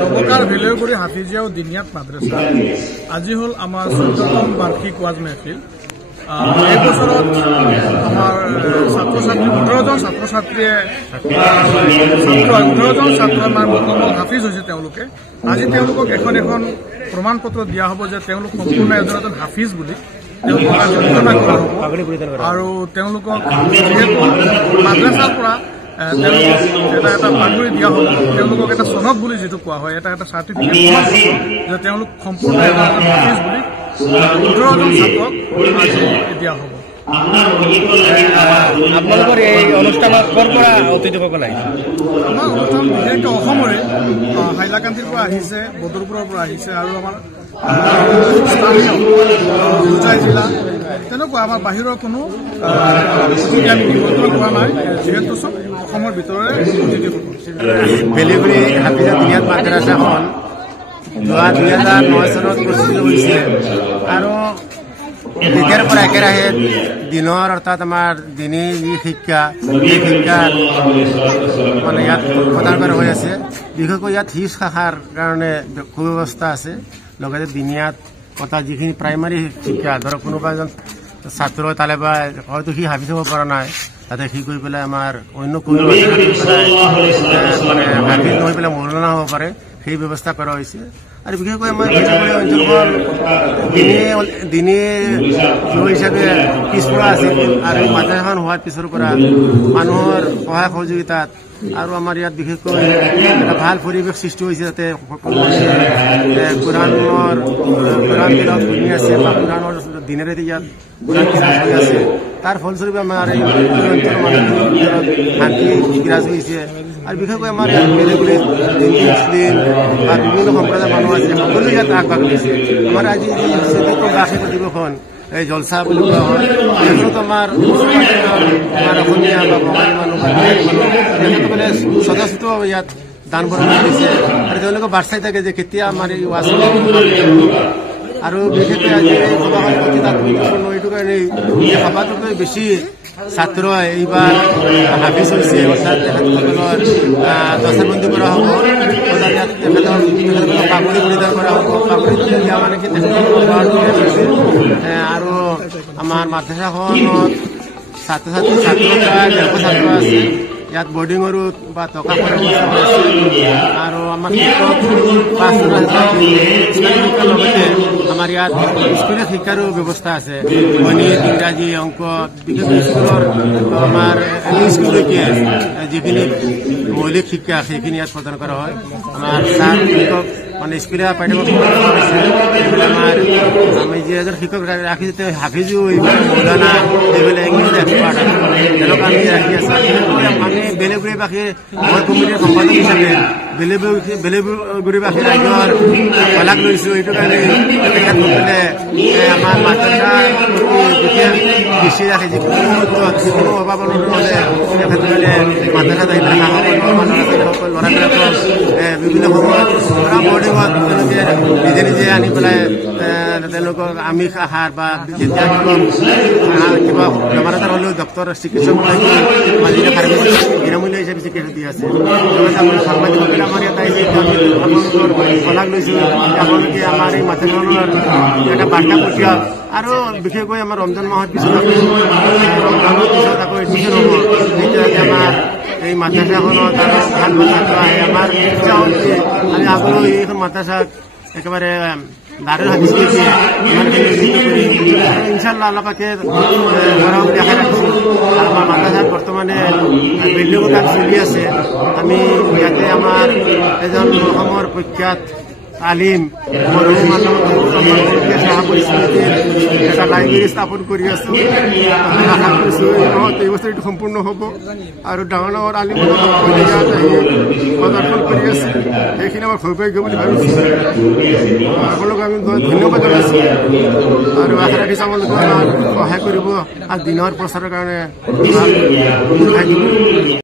দবকাৰ ভিলেগুৰি হাফিজিয়া ও দিনিয়াত মাদ্ৰাসা আজি হল আমাৰ 14তম বাৰ্ষিক ওয়াজ মেহফিল। এই বছৰত আমাৰ ছাত্ৰ-ছাত্ৰী 18জন ছাত্ৰ-ছাত্ৰীয়ে 18জন ছাত্ৰ আমাৰ মুকম্মল হাফিজ হৈছে। তেওঁলোকে আজি তেওঁলোকক এখন প্ৰমাণ পত্ৰ দিয়া হ'ব যে তেওঁলোক সম্পূৰ্ণ এজন হাফিজ বুলি জৰিমনা কৰা হ'ব আৰু তেওঁলোকক মাদ্ৰাছাৰ পৰা এটা পাগুৰি দিয়া হ'ব। তেওঁলোকক এটা সনদ বুলি যিটো কোৱা হয়, এটা চাৰ্টিফিকেট যে তেওঁলোক সম্পূৰ্ণ এজন হাফিজ বুলি 18জন ছাত্ৰক আজি দিয়া হ'ব। আপোনালোকৰ এই অনুষ্ঠানত ক'ৰ পৰা অতিথিসকল আহিছে? আমাৰ অনুষ্ঠান বিশেষকৈ অসমৰে হাইলাকান্দিৰ পৰা আহিছে, বদৰপুৰৰ পৰা আহিছে আৰু আমাৰ স্থানীয় হোজাই জিলা তেনেকুৱা আমাৰ বাহিৰৰ কোনো অতিথি আমি নিমন্ত্ৰণ কৰা নাই, যিহেতু চব অসমৰ ভিতৰৰে অতিথিসকল। বেলেগুৰি হাফিজা দিনিয়াত মাদ্ৰাছাখন যোৱা 2009 চনত প্ৰস্তুত হৈছিলে আৰু তেতিয়াৰ পৰা একেৰাহে দিনৰ অৰ্থাৎ আমাৰ দিনী যি শিক্ষা এই শিক্ষাৰ মানে ইয়াত প্ৰদান কৰা হৈ আছে। বিশেষকৈ ইয়াত হিজ শাখাৰ কাৰণে সুব্যৱস্থা আছে। লগতে দিনিয়াত অৰ্থাৎ যিখিনি প্ৰাইমাৰী শিক্ষা, ধৰক কোনোবা এজন ছাত্ৰ তালে বা হয়তো সি হাফিজ হ'ব পৰা নাই, তাতে সি গৈ পেলাই আমাৰ অন্য কোনো মানে হাফিজ হৈ পেলাই মৌলানা হ'ব পাৰে, সেই ব্যৱস্থা কৰা হৈছে। আৰু বিশেষকৈ আমাৰ অঞ্চলখন দিনী হিচাপে পিছপৰা আছিল আৰু মাদ্ৰাছাখন হোৱাৰ পিছৰ পৰা মানুহৰ সহায় সহযোগিতাত আৰু আমাৰ ইয়াত বিশেষকৈ এটা ভাল পৰিৱেশ সৃষ্টি হৈছে। যাতে কোৰাণ বিলাক শুনি আছে বা কোৰাণৰ দিনেৰে ইয়াত কোৰাণ হৈ আছে, তাৰ ফলস্বৰূপে আমাৰ এই অঞ্চলৰ মানুহৰ শান্তি বিৰাজ হৈছে। আৰু বিশেষকৈ আমাৰ ইয়াত বেলেগ মুছলিম বা বিভিন্ন সম্প্ৰদায়ৰ মানুহ আছে, সকলো ইয়াত আগভাগ লৈছে। আমাৰ আজি যি 14তম বাৰ্ষিক অধিৱেশন এই জলসা বুলি কোৱা হয়, এইখনত আমাৰ অসমীয়া বা বঙালী মানুহ বা তেখেতসকলে স্বতঃস্ফূৰ্ত ইয়াত দান বৰঙণি দিছে আৰু তেওঁলোকে বাৰ্চাই থাকে যে কেতিয়া আমাৰ এই ৱাজ আৰু বিশেষকৈ আজি এই সভাখন অতি তাৎপৰ্যপূৰ্ণ এইটো কাৰণেই এই সভাটোতকৈ বেছি ছাত্ৰ এইবাৰ হাফিজ হৈছে। অৰ্থাৎ তেখেতসকলৰ দস্তাৰবন্দী কৰা হ'ব, অৰ্থাৎ ইয়াত তেখেতসকলক পাগুৰি পৰিধান কৰা হ'ব। পাগুৰি দিয়া মানে কি তেখেতসকলৰ আৰু আমাৰ মাদ্ৰাছাখনত ছাত্ৰ-ছাত্ৰী প্ৰায় 150 ছাত্ৰ আছে। ইয়াত বৰ্ডিঙৰো বা টকা খোৱাৰ ব্যৱস্থা আছে আৰু আমাৰ শিক্ষক 5জন শিক্ষাৰ লগতে আমাৰ ইয়াত স্কুলীয়া শিক্ষাৰো ব্যৱস্থা আছে। গণিত, ইংৰাজী, অংক, বিশেষকৈ স্কুলৰ আমাৰ স্কুললৈকে যিখিনি মৌলিক শিক্ষা সেইখিনি ইয়াত প্ৰদান কৰা হয়। আমাৰ ছাৰ শিক্ষক মানে স্কুলীয়া পাঠ্যক্ৰম আমাৰ আমি যি এজন শিক্ষক ৰাখিছোঁ তেওঁ হাফিজো এইবিলাক মৌলানা এইবিলাক ইংলিছ এক্সপাৰ্ট তেওঁলোক আমি ৰাখি আছোঁ। আমি বেলেগুৰিবাসী মই কমিটিৰ সম্পাদক হিচাপে বেলেগুৰিবাসী ৰাইজৰ শলাগ লৈছোঁ। এইটো কাৰণে তেখেতসকলে আমাৰ মাদ্ৰাছাৰ যেতিয়া বেছি ৰাখে যিকোনো অভাৱ অনটন হ'লে তেখেতসকলে মাদ্ৰাছাত আহি পেলাই ল'ৰাবিলাকক বিভিন্ন সময়ত বৰ্ডিঙত তেওঁলোকে নিজে আনি পেলাই তেওঁলোকক আমিষ আহাৰ বা যেতিয়া কিবা বেমাৰ আজাৰ হ'লেও ডক্টৰ চিকিৎসক বিনামূল্য হিচাপে চিকিৎসা দি আছে। লগতে সাংবাদিকসকলে আমাৰ ইয়াত আহিছে, আপোনালোকৰ শলাগ লৈছোঁ। আপোনালোকে আমাৰ এই মাদ্ৰাছাখনৰ এটা বাৰ্তা পঠিয়াওক আৰু বিশেষকৈ আমাৰ ৰমজান মাহৰ পিছত ৰমজানৰ পিছত আকৌ এডমিশ্যন হ'ব, তেতিয়াহ'লে আমাৰ এই মাদ্ৰাছাখনত আৰু ভাল ভাল ছাত্ৰ আহে। আমাৰ ইচ্ছা হ'ল যে আমি আগলৈ এইখন মাদ্ৰাছাক একেবাৰে দাৰুল হাদিছ কৰিছে ইনশাআল্লাহ আল্লাহ পাকে ধৰা দেখাই ৰাখিছোঁ। আৰু আমাৰ মাদ্ৰাছাত বৰ্তমানে বিল্ডিঙৰ কাম চলি আছে। আমি ইয়াতে আমাৰ এজন অসমৰ প্ৰখ্যাত আলিম মৰহুম এটা লাইব্ৰেৰী স্থাপন কৰি আছোঁ। আশা কৰিছোঁ এই বছৰ এইটো সম্পূৰ্ণ হ'ব আৰু ডাঙৰ ডাঙৰ আলিমসকলক ইয়াত আহি পদাৰ্পণ কৰি আছে। সেইখিনি আমাৰ সৌভাগ্য বুলি ভাবিছোঁ। আপোনালোকক আমি ধন্যবাদ জনাইছোঁ আৰু আশা ৰাখিছোঁ আপোনালোকে আমাক সহায় কৰিব আৰু দিনৰ প্ৰচাৰৰ কাৰণে